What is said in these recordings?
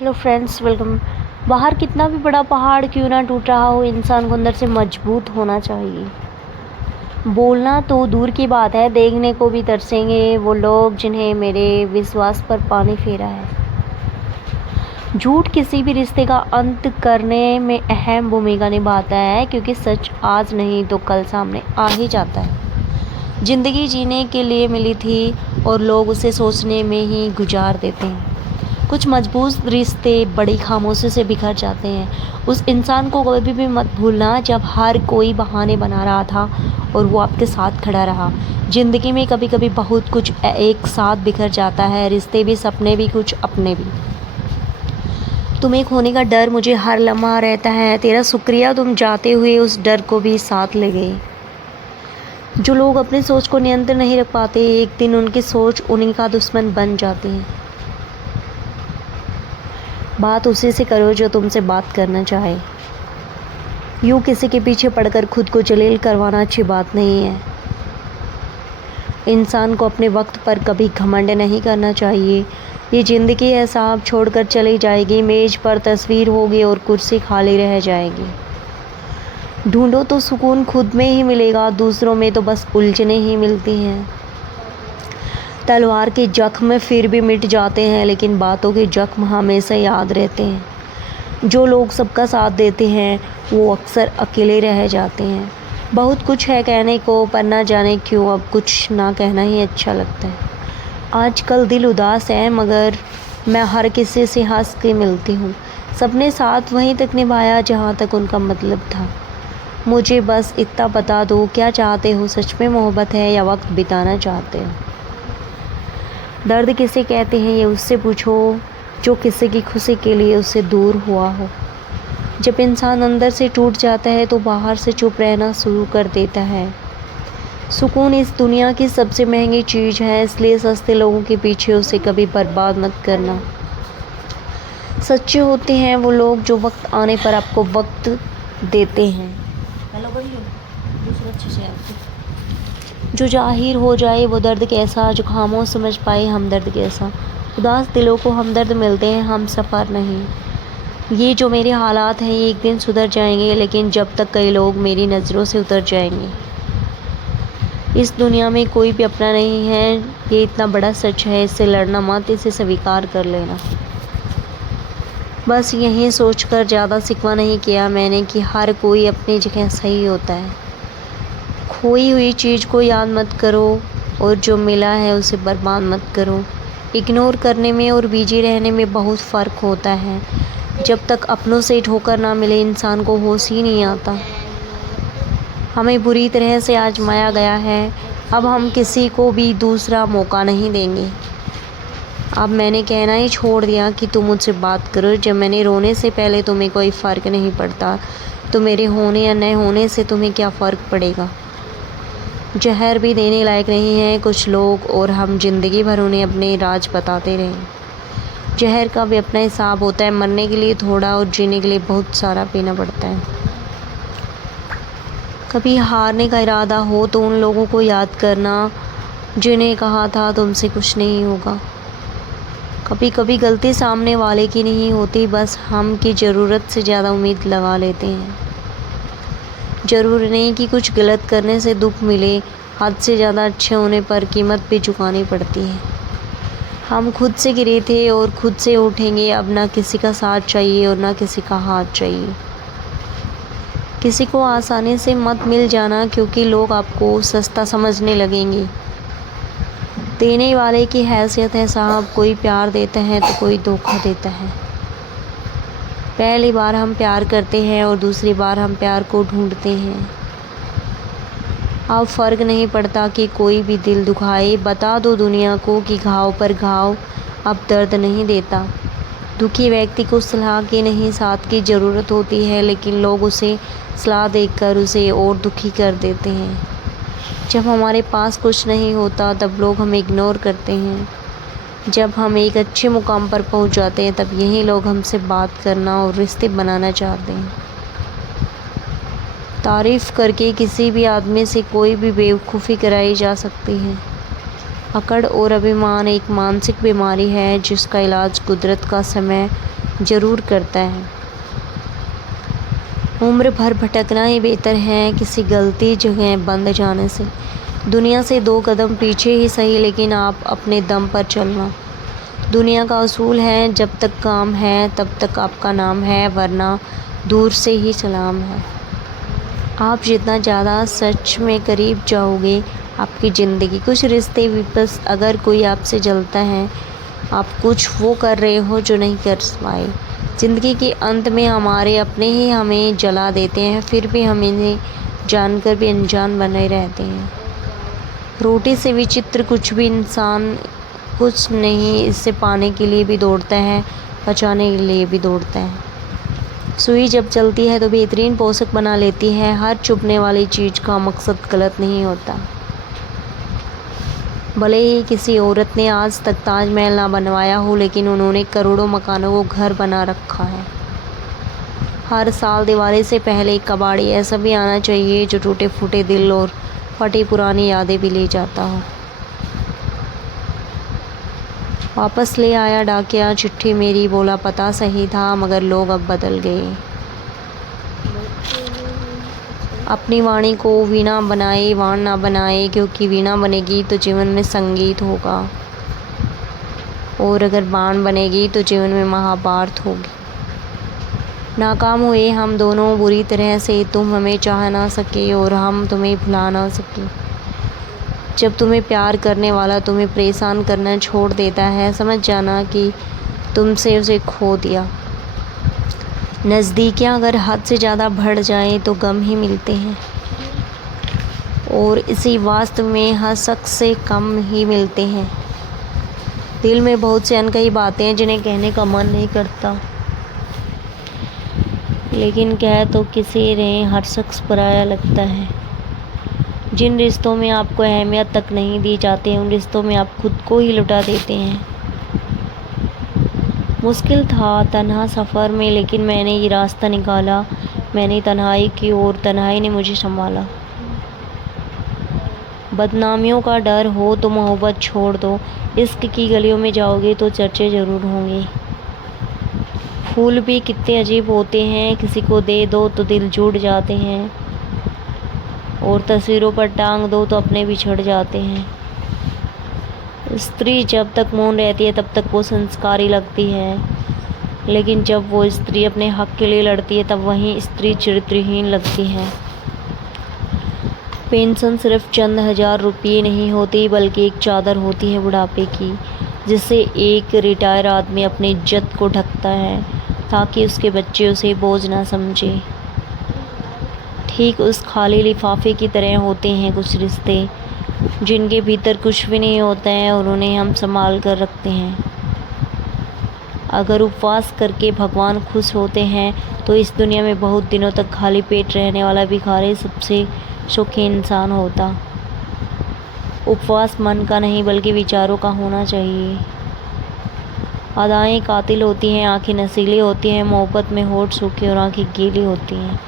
Hello friends, welcome. बाहर कितना भी बड़ा पहाड़ क्यों ना टूट रहा हो, इंसान को अंदर से मजबूत होना चाहिए। बोलना तो दूर की बात है, देखने को भी तरसेंगे वो लोग जिन्हें मेरे विश्वास पर पानी फेरा है। झूठ किसी भी रिश्ते का अंत करने में अहम भूमिका निभाता है, क्योंकि सच आज नहीं तो कल सामने आ ही जाता है। ज़िंदगी जीने के लिए मिली थी और लोग उसे सोचने में ही गुजार देते हैं। कुछ मजबूत रिश्ते बड़ी खामोशी से बिखर जाते हैं। उस इंसान को कभी भी मत भूलना जब हर कोई बहाने बना रहा था और वो आपके साथ खड़ा रहा। ज़िंदगी में कभी कभी बहुत कुछ एक साथ बिखर जाता है, रिश्ते भी, सपने भी, कुछ अपने भी। तुम्हें खोने का डर मुझे हर लम्हा रहता है, तेरा शुक्रिया तुम जाते हुए उस डर को भी साथ ले गए। जो लोग अपनी सोच को नियंत्रण नहीं रख पाते, एक दिन उनकी सोच उन्हीं का दुश्मन बन जाती है। बात उसी से करो जो तुमसे बात करना चाहे। यूँ किसी के पीछे पड़कर खुद को जलील करवाना अच्छी बात नहीं है। इंसान को अपने वक्त पर कभी घमंड नहीं करना चाहिए। ये ज़िंदगी है साहब, छोड़कर चली जाएगी। मेज़ पर तस्वीर होगी और कुर्सी खाली रह जाएगी। ढूंढो तो सुकून खुद में ही मिलेगा, दूसरों में तो बस उलझने ही मिलती हैं। तलवार के जख्म फिर भी मिट जाते हैं, लेकिन बातों के जख्म हमेशा याद रहते हैं। जो लोग सबका साथ देते हैं वो अक्सर अकेले रह जाते हैं। बहुत कुछ है कहने को, पर ना जाने क्यों अब कुछ ना कहना ही अच्छा लगता है। आजकल दिल उदास है, मगर मैं हर किसी से हंस के मिलती हूँ। सबने साथ वहीं तक निभाया जहाँ तक उनका मतलब था। मुझे बस इतना बता दो, क्या चाहते हो? सच में मोहब्बत है या वक्त बिताना चाहते हो? दर्द किसे कहते हैं ये उससे पूछो जो किसी की खुशी के लिए उससे दूर हुआ हो। जब इंसान अंदर से टूट जाता है तो बाहर से चुप रहना शुरू कर देता है। सुकून इस दुनिया की सबसे महंगी चीज़ है, इसलिए सस्ते लोगों के पीछे उसे कभी बर्बाद मत करना। सच्चे होते हैं वो लोग जो वक्त आने पर आपको वक्त देते हैं। जो जाहिर हो जाए वो दर्द कैसा, जो खामोश समझ पाए हमदर्द कैसा। उदास दिलों को हमदर्द मिलते हैं, हम सफ़र नहीं। ये जो मेरे हालात हैं ये एक दिन सुधर जाएंगे, लेकिन जब तक कई लोग मेरी नज़रों से उतर जाएंगे। इस दुनिया में कोई भी अपना नहीं है, ये इतना बड़ा सच है। इससे लड़ना मत, इसे स्वीकार कर लेना। बस यही सोचकर ज़्यादा शिकवा नहीं किया मैंने कि हर कोई अपनी जगह सही होता है। खोई हुई चीज़ को याद मत करो और जो मिला है उसे बर्बाद मत करो। इग्नोर करने में और बिजी रहने में बहुत फ़र्क होता है। जब तक अपनों से ठोकर ना मिले इंसान को होश ही नहीं आता। हमें बुरी तरह से आजमाया गया है, अब हम किसी को भी दूसरा मौका नहीं देंगे। अब मैंने कहना ही छोड़ दिया कि तुम मुझसे बात करो। जब मैंने रोने से पहले तुम्हें कोई फ़र्क नहीं पड़ता, तो मेरे होने या न होने से तुम्हें क्या फ़र्क पड़ेगा। जहर भी देने लायक नहीं है कुछ लोग, और हम ज़िंदगी भर उन्हें अपने राज बताते रहें। जहर का भी अपना हिसाब होता है, मरने के लिए थोड़ा और जीने के लिए बहुत सारा पीना पड़ता है। कभी हारने का इरादा हो तो उन लोगों को याद करना जिन्हें कहा था तुमसे कुछ नहीं होगा। कभी कभी गलती सामने वाले की नहीं होती, बस हम की ज़रूरत से ज़्यादा उम्मीद लगा लेते हैं। ज़रूरी नहीं कि कुछ गलत करने से दुख मिले, हद से ज़्यादा अच्छे होने पर कीमत भी चुकानी पड़ती है। हम खुद से गिरे थे और खुद से उठेंगे। अब ना किसी का साथ चाहिए और ना किसी का हाथ चाहिए। किसी को आसानी से मत मिल जाना, क्योंकि लोग आपको सस्ता समझने लगेंगे। देने वाले की हैसियत है साहब, कोई प्यार देता है तो कोई धोखा देता है। पहली बार हम प्यार करते हैं और दूसरी बार हम प्यार को ढूंढते हैं। अब फ़र्क नहीं पड़ता कि कोई भी दिल दुखाए। बता दो दुनिया को कि घाव पर घाव अब दर्द नहीं देता। दुखी व्यक्ति को सलाह की नहीं साथ की ज़रूरत होती है, लेकिन लोग उसे सलाह देकर उसे और दुखी कर देते हैं। जब हमारे पास कुछ नहीं होता तब लोग हमें इग्नोर करते हैं। जब हम एक अच्छे मुकाम पर पहुंच जाते हैं तब यही लोग हमसे बात करना और रिश्ते बनाना चाहते हैं। तारीफ़ करके किसी भी आदमी से कोई भी बेवकूफ़ी कराई जा सकती है। अकड़ और अभिमान एक मानसिक बीमारी है जिसका इलाज कुदरत का समय ज़रूर करता है। उम्र भर भटकना ही बेहतर है किसी गलती जगह बंद जाने से। दुनिया से 2 कदम पीछे ही सही, लेकिन आप अपने दम पर चलना। दुनिया का असूल है, जब तक काम है तब तक आपका नाम है, वरना दूर से ही सलाम है। आप जितना ज़्यादा सच में करीब जाओगे आपकी ज़िंदगी, कुछ रिश्ते विपस अगर कोई आपसे जलता है, आप कुछ वो कर रहे हो जो नहीं कर पाए। ज़िंदगी के अंत में हमारे अपने ही हमें जला देते हैं, फिर भी हम इन्हें जानकर भी अनजान बने रहते हैं। रोटी से विचित्र कुछ भी इंसान कुछ नहीं, इससे पाने के लिए भी दौड़ता है, बचाने के लिए भी दौड़ता है। सुई जब चलती है तो बेहतरीन पोषक बना लेती है। हर चुभने वाली चीज़ का मकसद गलत नहीं होता। भले ही किसी औरत ने आज तक ताजमहल ना बनवाया हो, लेकिन उन्होंने करोड़ों मकानों को घर बना रखा है। हर साल दिवाली से पहले एक कबाड़ी ऐसा भी आना चाहिए जो टूटे फूटे दिल और फटी पुरानी यादें भी ले जाता हो। वापस ले आया डाकिया चिट्ठी मेरी, बोला पता सही था मगर लोग अब बदल गए। अपनी वाणी को वीणा बनाए, वाण ना बनाए, क्योंकि वीणा बनेगी तो जीवन में संगीत होगा, और अगर बाण बनेगी तो जीवन में महाभारत होगी। नाकाम हुए हम दोनों बुरी तरह से, तुम हमें चाह ना सके और हम तुम्हें भुला ना सके। जब तुम्हें प्यार करने वाला तुम्हें परेशान करना छोड़ देता है, समझ जाना कि तुमसे उसे खो दिया। नज़दीकियाँ अगर हद से ज़्यादा बढ़ जाएं तो गम ही मिलते हैं, और इसी वास्तव में हर शख्स से कम ही मिलते हैं। दिल में बहुत से अनकही बातें हैं जिन्हें कहने का मन नहीं करता, लेकिन कह तो किसी ने हर शख्स पराया लगता है। जिन रिश्तों में आपको अहमियत तक नहीं दी जाती, उन रिश्तों में आप खुद को ही लुटा देते हैं। मुश्किल था तन्हा सफ़र में, लेकिन मैंने ये रास्ता निकाला। मैंने तन्हाई की और तन्हाई ने मुझे संभाला। बदनामियों का डर हो तो मोहब्बत छोड़ दो। इश्क की गलियों में जाओगे तो चर्चे ज़रूर होंगे। फूल भी कितने अजीब होते हैं, किसी को दे दो तो दिल जुड़ जाते हैं, और तस्वीरों पर टांग दो तो अपने बिछड़ जाते हैं। स्त्री जब तक मौन रहती है तब तक वो संस्कारी लगती है, लेकिन जब वो स्त्री अपने हक के लिए लड़ती है तब वही स्त्री चरित्रहीन लगती है। पेंशन सिर्फ चंद हजार रुपये नहीं होती, बल्कि एक चादर होती है बुढ़ापे की, जिससे एक रिटायर आदमी अपनी इज्जत को ढकता है ताकि उसके बच्चे उसे बोझ ना समझे। ठीक उस खाली लिफाफे की तरह होते हैं कुछ रिश्ते, जिनके भीतर कुछ भी नहीं होता है और उन्हें हम संभाल कर रखते हैं। अगर उपवास करके भगवान खुश होते हैं तो इस दुनिया में बहुत दिनों तक खाली पेट रहने वाला भिखारी सबसे सुखी इंसान होता। उपवास मन का नहीं बल्कि विचारों का होना चाहिए। अदाएं कातिल होती हैं, आंखें नशीली होती हैं, मोहब्बत में होठ सूखे और आंखें गीली होती हैं।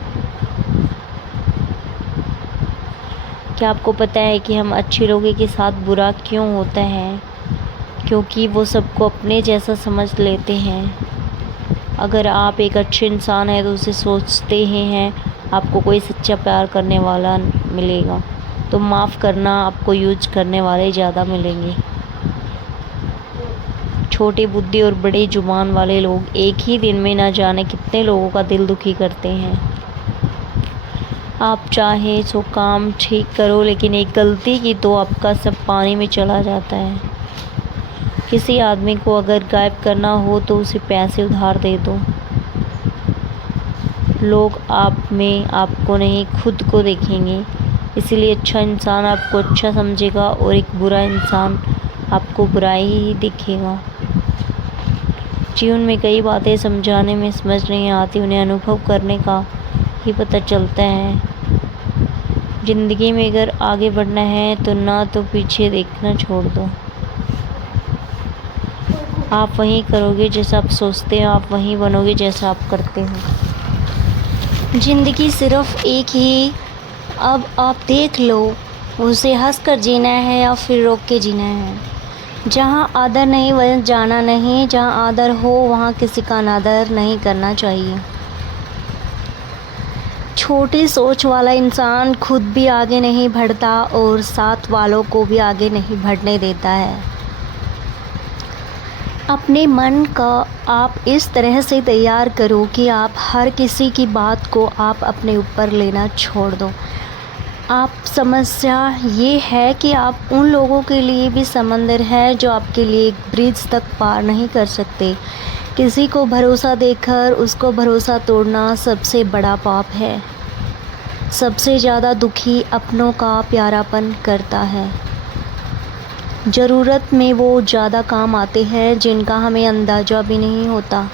क्या आपको पता है कि हम अच्छे लोगों के साथ बुरा क्यों होता है? क्योंकि वो सबको अपने जैसा समझ लेते हैं। अगर आप एक अच्छे इंसान हैं तो उसे सोचते ही हैं आपको कोई सच्चा प्यार करने वाला मिलेगा, तो माफ़ करना, आपको यूज करने वाले ज़्यादा मिलेंगे। छोटी बुद्धि और बड़ी जुबान वाले लोग एक ही दिन में न जाने कितने लोगों का दिल दुखी करते हैं। आप चाहे सो काम ठीक करो, लेकिन एक गलती की तो आपका सब पानी में चला जाता है। किसी आदमी को अगर गायब करना हो तो उसे पैसे उधार दे दो। लोग आप में आपको नहीं खुद को देखेंगे, इसलिए अच्छा इंसान आपको अच्छा समझेगा और एक बुरा इंसान आपको बुराई ही दिखेगा। जीवन में कई बातें समझाने में समझ नहीं आती, उन्हें अनुभव करने का ही पता चलता है। ज़िंदगी में अगर आगे बढ़ना है तो ना तो पीछे देखना छोड़ दो। आप वही करोगे जैसा आप सोचते हो, आप वही बनोगे जैसा आप करते हो। ज़िंदगी सिर्फ एक ही, अब आप देख लो, उसे हंस कर जीना है या फिर रोक के जीना है। जहाँ आदर नहीं वह जाना नहीं, जहाँ आदर हो वहाँ किसी का अनादर नहीं करना चाहिए। छोटी सोच वाला इंसान खुद भी आगे नहीं बढ़ता और साथ वालों को भी आगे नहीं बढ़ने देता है। अपने मन का आप इस तरह से तैयार करो कि आप हर किसी की बात को आप अपने ऊपर लेना छोड़ दो। आप समस्या ये है कि आप उन लोगों के लिए भी समंदर है जो आपके लिए एक ब्रिज तक पार नहीं कर सकते। किसी को भरोसा देकर उसको भरोसा तोड़ना सबसे बड़ा पाप है। सबसे ज़्यादा दुखी अपनों का प्यारापन करता है। ज़रूरत में वो ज़्यादा काम आते हैं जिनका हमें अंदाज़ा भी नहीं होता।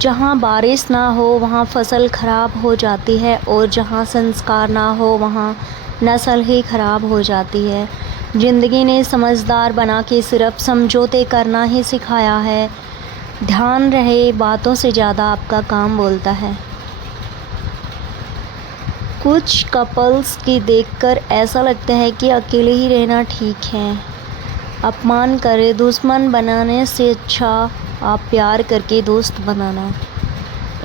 जहाँ बारिश ना हो वहाँ फसल ख़राब हो जाती है और जहाँ संस्कार ना हो वहाँ नस्ल ही ख़राब हो जाती है। ज़िंदगी ने समझदार बना के सिर्फ समझौते करना ही सिखाया है। ध्यान रहे बातों से ज़्यादा आपका काम बोलता है। कुछ कपल्स की देखकर ऐसा लगता है कि अकेले ही रहना ठीक है। अपमान करे दुश्मन बनाने से अच्छा आप प्यार करके दोस्त बनाना।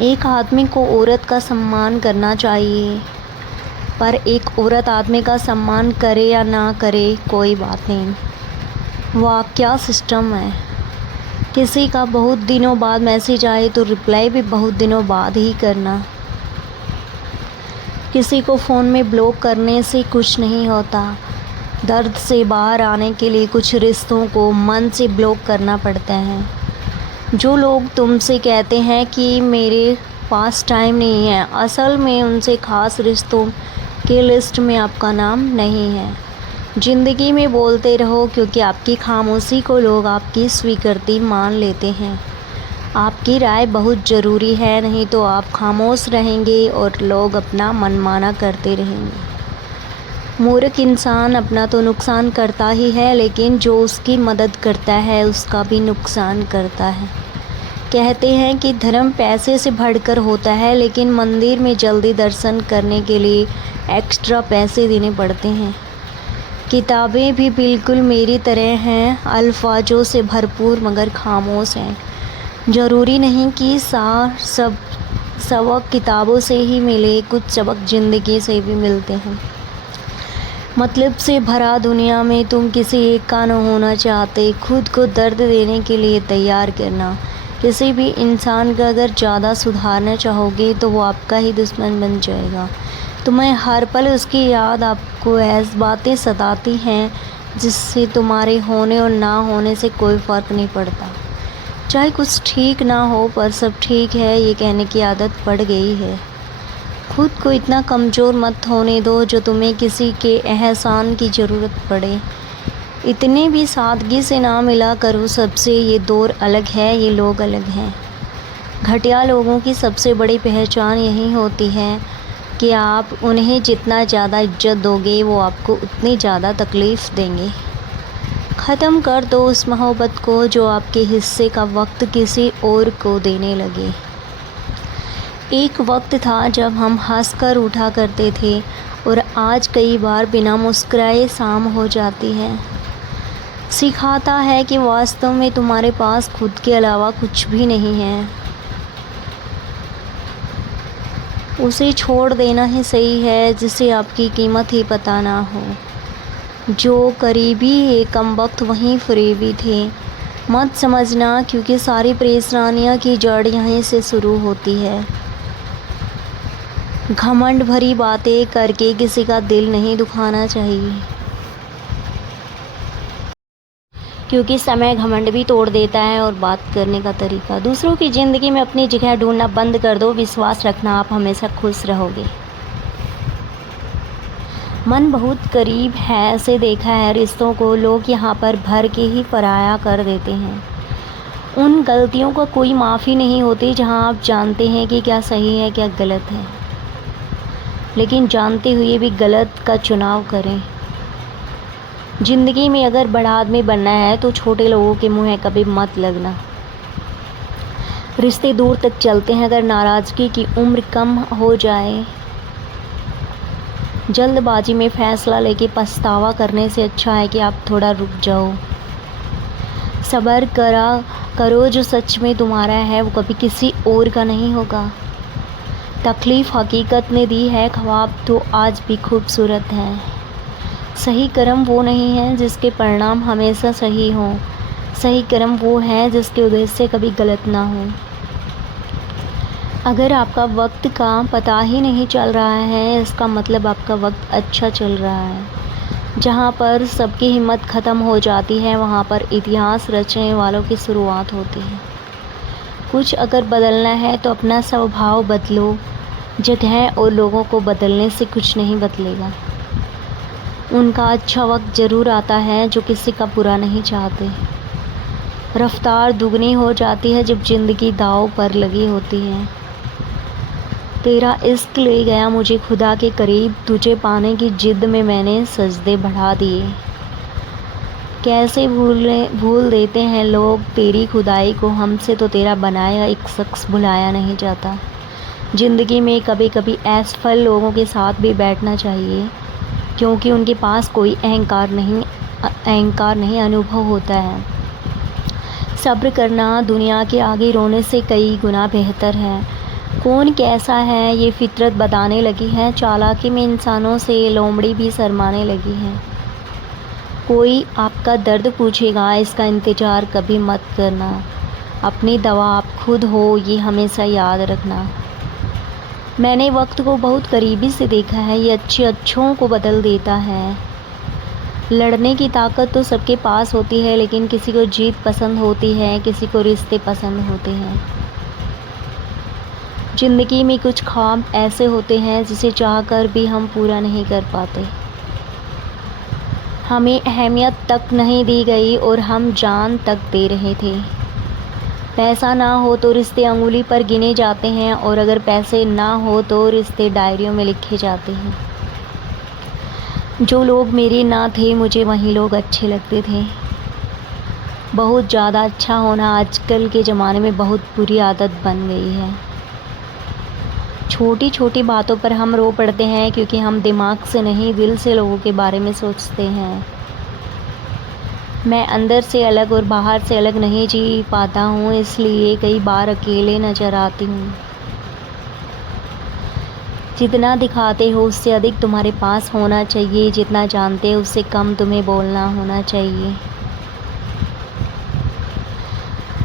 एक आदमी को औरत का सम्मान करना चाहिए, पर एक औरत आदमी का सम्मान करे या ना करे कोई बात नहीं। वाह क्या सिस्टम है। किसी का बहुत दिनों बाद मैसेज आए तो रिप्लाई भी बहुत दिनों बाद ही करना। किसी को फ़ोन में ब्लॉक करने से कुछ नहीं होता। दर्द से बाहर आने के लिए कुछ रिश्तों को मन से ब्लॉक करना पड़ता है। जो लोग तुमसे कहते हैं कि मेरे पास टाइम नहीं है, असल में उनसे ख़ास रिश्तों के लिस्ट में आपका नाम नहीं है। ज़िंदगी में बोलते रहो क्योंकि आपकी खामोशी को लोग आपकी स्वीकृति मान लेते हैं। आपकी राय बहुत ज़रूरी है, नहीं तो आप खामोश रहेंगे और लोग अपना मनमाना करते रहेंगे। मूर्ख इंसान अपना तो नुकसान करता ही है, लेकिन जो उसकी मदद करता है उसका भी नुकसान करता है। कहते हैं कि धर्म पैसे से बढ़कर होता है, लेकिन मंदिर में जल्दी दर्शन करने के लिए एक्स्ट्रा पैसे देने पड़ते हैं। किताबें भी बिल्कुल मेरी तरह हैं, अल्फाजों से भरपूर मगर खामोश हैं। ज़रूरी नहीं कि सार सबक किताबों से ही मिले, कुछ सबक ज़िंदगी से भी मिलते हैं। मतलब से भरा दुनिया में तुम किसी एक का न होना चाहते, खुद को दर्द देने के लिए तैयार करना। किसी भी इंसान का अगर ज़्यादा सुधारना चाहोगे तो वो आपका ही दुश्मन बन जाएगा। तुम्हें हर पल उसकी याद आपको ऐसी बातें सताती हैं जिससे तुम्हारे होने और ना होने से कोई फ़र्क नहीं पड़ता। चाहे कुछ ठीक ना हो पर सब ठीक है ये कहने की आदत पड़ गई है। खुद को इतना कमज़ोर मत होने दो जो तुम्हें किसी के एहसान की ज़रूरत पड़े। इतने भी सादगी से ना मिला करो सबसे, ये दौर अलग है, ये लोग अलग हैं। घटिया लोगों की सबसे बड़ी पहचान यही होती है कि आप उन्हें जितना ज़्यादा इज्जत दोगे वो आपको उतनी ज़्यादा तकलीफ़ देंगे। ख़त्म कर दो उस मोहब्बत को जो आपके हिस्से का वक्त किसी और को देने लगे। एक वक्त था जब हम हंसकर उठा करते थे और आज कई बार बिना मुस्कुराए शाम हो जाती है। सिखाता है कि वास्तव में तुम्हारे पास खुद के अलावा कुछ भी नहीं है। उसे छोड़ देना ही सही है जिसे आपकी कीमत ही पता ना हो। जो करीबी एक कमबख्त वहीं फरेबी थे। मत समझना क्योंकि सारी परेशानियों की जड़ यहीं से शुरू होती है। घमंड भरी बातें करके किसी का दिल नहीं दुखाना चाहिए, क्योंकि समय घमंड भी तोड़ देता है और बात करने का तरीका। दूसरों की ज़िंदगी में अपनी जगह ढूंढना बंद कर दो। विश्वास रखना आप हमेशा खुश रहोगे। मन बहुत करीब है, ऐसे देखा है रिश्तों को लोग यहाँ पर भर के ही पराया कर देते हैं। उन गलतियों का कोई माफ़ी नहीं होती जहाँ आप जानते हैं कि क्या सही है क्या गलत है, लेकिन जानते हुए भी गलत का चुनाव करें। ज़िंदगी में अगर बड़ा आदमी बनना है तो छोटे लोगों के मुँह कभी मत लगना। रिश्ते दूर तक चलते हैं अगर नाराज़गी की उम्र कम हो जाए। जल्दबाजी में फ़ैसला लेके पछतावा करने से अच्छा है कि आप थोड़ा रुक जाओ। सब्र करो, जो सच में तुम्हारा है वो कभी किसी और का नहीं होगा। तकलीफ़ हकीकत ने दी है, ख्वाब तो आज भी खूबसूरत है। सही कर्म वो नहीं है जिसके परिणाम हमेशा सही हों, सही कर्म वो है जिसके उद्देश्य कभी गलत ना हो। अगर आपका वक्त का पता ही नहीं चल रहा है, इसका मतलब आपका वक्त अच्छा चल रहा है। जहाँ पर सबकी हिम्मत ख़त्म हो जाती है, वहाँ पर इतिहास रचने वालों की शुरुआत होती है। कुछ अगर बदलना है तो अपना स्वभाव बदलो, जगह और लोगों को बदलने से कुछ नहीं बदलेगा। उनका अच्छा वक्त ज़रूर आता है जो किसी का बुरा नहीं चाहते। रफ्तार दुगनी हो जाती है जब ज़िंदगी दांव पर लगी होती है। तेरा इश्क ले गया मुझे खुदा के करीब, तुझे पाने की जिद में मैंने सजदे बढ़ा दिए। कैसे भूल देते हैं लोग तेरी खुदाई को, हमसे तो तेरा बनाया एक शख्स भुलाया नहीं जाता। ज़िंदगी में कभी कभी असफल लोगों के साथ भी बैठना चाहिए, क्योंकि उनके पास कोई अहंकार नहीं अनुभव होता है। सब्र करना दुनिया के आगे रोने से कई गुना बेहतर है। कौन कैसा है ये फितरत बताने लगी है, चालाकी में इंसानों से लोमड़ी भी शर्माने लगी है। कोई आपका दर्द पूछेगा, इसका इंतज़ार कभी मत करना। अपनी दवा आप खुद हो, ये हमेशा याद रखना। मैंने वक्त को बहुत करीबी से देखा है, ये अच्छों को बदल देता है। लड़ने की ताकत तो सबके पास होती है, लेकिन किसी को जीत पसंद होती है, किसी को रिश्ते पसंद होते हैं। ज़िंदगी में कुछ ख्वाब ऐसे होते हैं जिसे चाहकर भी हम पूरा नहीं कर पाते। हमें अहमियत तक नहीं दी गई और हम जान तक दे रहे थे। पैसा ना हो तो रिश्ते अंगुली पर गिने जाते हैं, और अगर पैसे ना हो तो रिश्ते डायरियों में लिखे जाते हैं। जो लोग मेरे ना थे, मुझे वही लोग अच्छे लगते थे। बहुत ज़्यादा अच्छा होना आजकल के ज़माने में बहुत बुरी आदत बन गई है। छोटी छोटी बातों पर हम रो पड़ते हैं, क्योंकि हम दिमाग से नहीं दिल से लोगों के बारे में सोचते हैं। मैं अंदर से अलग और बाहर से अलग नहीं जी पाता हूँ, इसलिए कई बार अकेले नज़र आती हूँ। जितना दिखाते हो उससे अधिक तुम्हारे पास होना चाहिए, जितना जानते हो उससे कम तुम्हें बोलना होना चाहिए।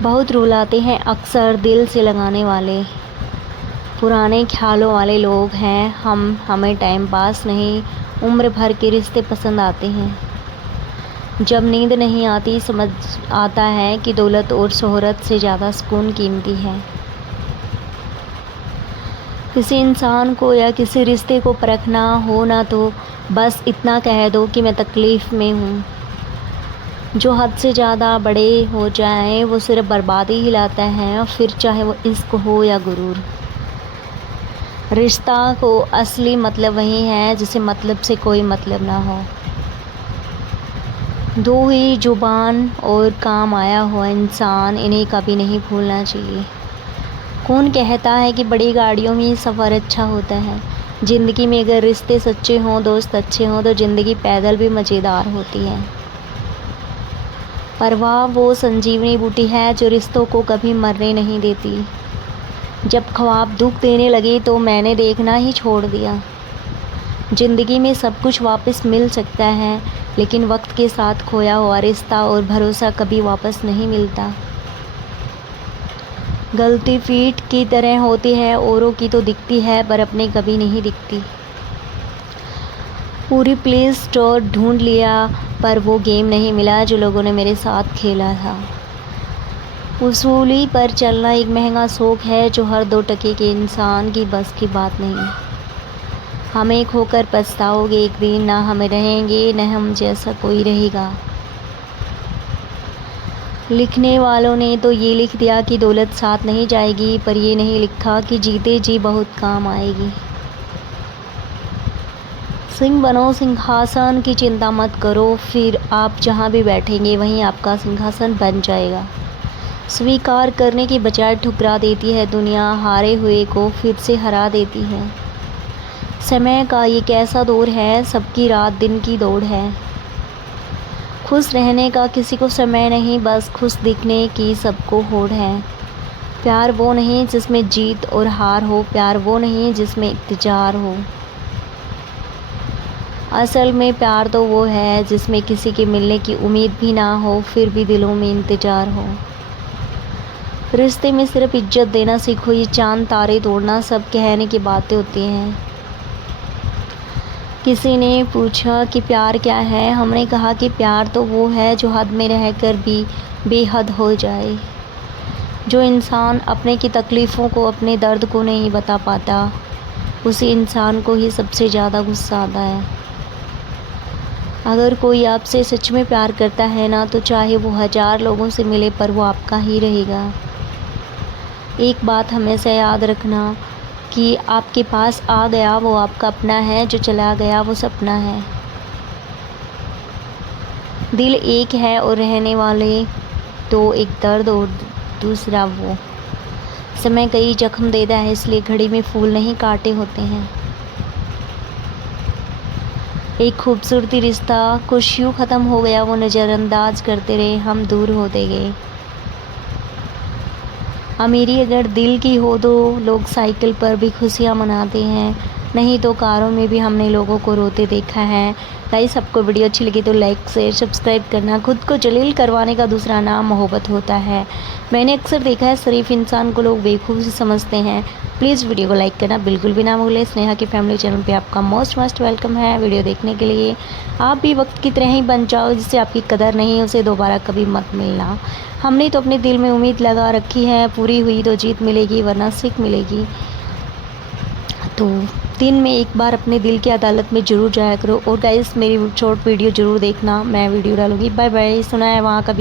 बहुत रुलाते हैं अक्सर दिल से लगाने वाले, पुराने ख्यालों वाले लोग हैं हम। हमें टाइम पास नहीं, उम्र भर के रिश्ते पसंद आते हैं। जब नींद नहीं आती, समझ आता है कि दौलत और शोहरत से ज़्यादा सुकून कीमती है। किसी इंसान को या किसी रिश्ते को परखना हो ना, तो बस इतना कह दो कि मैं तकलीफ़ में हूँ। जो हद से ज़्यादा बड़े हो जाएं, वो सिर्फ बर्बादी ही लाता है, और फिर चाहे वो इश्क हो या गुरूर। रिश्ता को असली मतलब वही है जिसे मतलब से कोई मतलब ना हो। दो ही जुबान और काम आया हुआ इंसान, इन्हें कभी नहीं भूलना चाहिए। कौन कहता है कि बड़ी गाड़ियों में सफ़र अच्छा होता है। ज़िंदगी में अगर रिश्ते सच्चे हों, दोस्त अच्छे हों, तो ज़िंदगी पैदल भी मज़ेदार होती है। परवाह वो संजीवनी बूटी है जो रिश्तों को कभी मरने नहीं देती। जब ख्वाब दुख देने लगे तो मैंने देखना ही छोड़ दिया। ज़िंदगी में सब कुछ वापस मिल सकता है, लेकिन वक्त के साथ खोया हुआ रिश्ता और भरोसा कभी वापस नहीं मिलता। गलती फीट की तरह होती है, औरों की तो दिखती है पर अपने कभी नहीं दिखती। पूरी प्ले स्टोर ढूंढ लिया पर वो गेम नहीं मिला जो लोगों ने मेरे साथ खेला था। उसूली पर चलना एक महंगा शौक़ है जो हर 2 टके के इंसान की बस की बात नहीं। हमें खोकर पछताओगे एक दिन, ना हम रहेंगे न हम जैसा कोई रहेगा। लिखने वालों ने तो ये लिख दिया कि दौलत साथ नहीं जाएगी, पर ये नहीं लिखा कि जीते जी बहुत काम आएगी। सिंह बनो सिंहासन की चिंता मत करो, फिर आप जहाँ भी बैठेंगे वहीं आपका सिंहासन बन जाएगा। स्वीकार करने की बजाय ठुकरा देती है दुनिया, हारे हुए को फिर से हरा देती है। समय का ये कैसा दौर है, सबकी रात दिन की दौड़ है। खुश रहने का किसी को समय नहीं, बस खुश दिखने की सबको होड़ है। प्यार वो नहीं जिसमें जीत और हार हो, प्यार वो नहीं जिसमें इंतज़ार हो। असल में प्यार तो वो है जिसमें किसी के मिलने की उम्मीद भी ना हो, फिर भी दिलों में इंतज़ार हो। रिश्ते में सिर्फ इज्जत देना सीखो, ये चांद तारे तोड़ना सब कहने की बातें होती हैं। किसी ने पूछा कि प्यार क्या है, हमने कहा कि प्यार तो वो है जो हद में रहकर भी बेहद हो जाए। जो इंसान अपने की तकलीफ़ों को, अपने दर्द को नहीं बता पाता, उसी इंसान को ही सबसे ज़्यादा गुस्सा आता है। अगर कोई आपसे सच में प्यार करता है ना, तो चाहे वो 1000 लोगों से मिले पर वो आपका ही रहेगा। एक बात हमेशा याद रखना कि आपके पास आ गया वो आपका अपना है, जो चला गया वो सपना है। दिल एक है और रहने वाले तो, एक दर्द और दूसरा वो। समय कई जख्म देता है, इसलिए घड़ी में फूल नहीं काटे होते हैं। एक खूबसूरती रिश्ता कुछ यूँ ख़त्म हो गया, वो नज़रअंदाज करते रहे, हम दूर होते गए। अमीरी अगर दिल की हो तो लोग साइकिल पर भी खुशियाँ मनाते हैं, नहीं तो कारों में भी हमने लोगों को रोते देखा है। गाइस, आपको वीडियो अच्छी लगी तो लाइक शेयर सब्सक्राइब करना। खुद को जलील करवाने का दूसरा नाम मोहब्बत होता है। मैंने अक्सर देखा है शरीफ इंसान को लोग बेवकूफ़ समझते हैं। प्लीज़ वीडियो को लाइक करना बिल्कुल भी ना भूलें। स्नेहा की फैमिली चैनल पे आपका मोस्ट वेलकम है वीडियो देखने के लिए। आप भी वक्त की तरह ही बन जाओ, जिससे आपकी कदर नहीं उसे दोबारा कभी मत मिलना। हमने तो अपने दिल में उम्मीद लगा रखी है, पूरी हुई तो जीत मिलेगी वरना सीख मिलेगी। तो दिन में एक बार अपने दिल की अदालत में ज़रूर जाया करो। और गाइस, मेरी शॉर्ट वीडियो ज़रूर देखना, मैं वीडियो डालूँगी। Bye bye. सुना है वहाँ का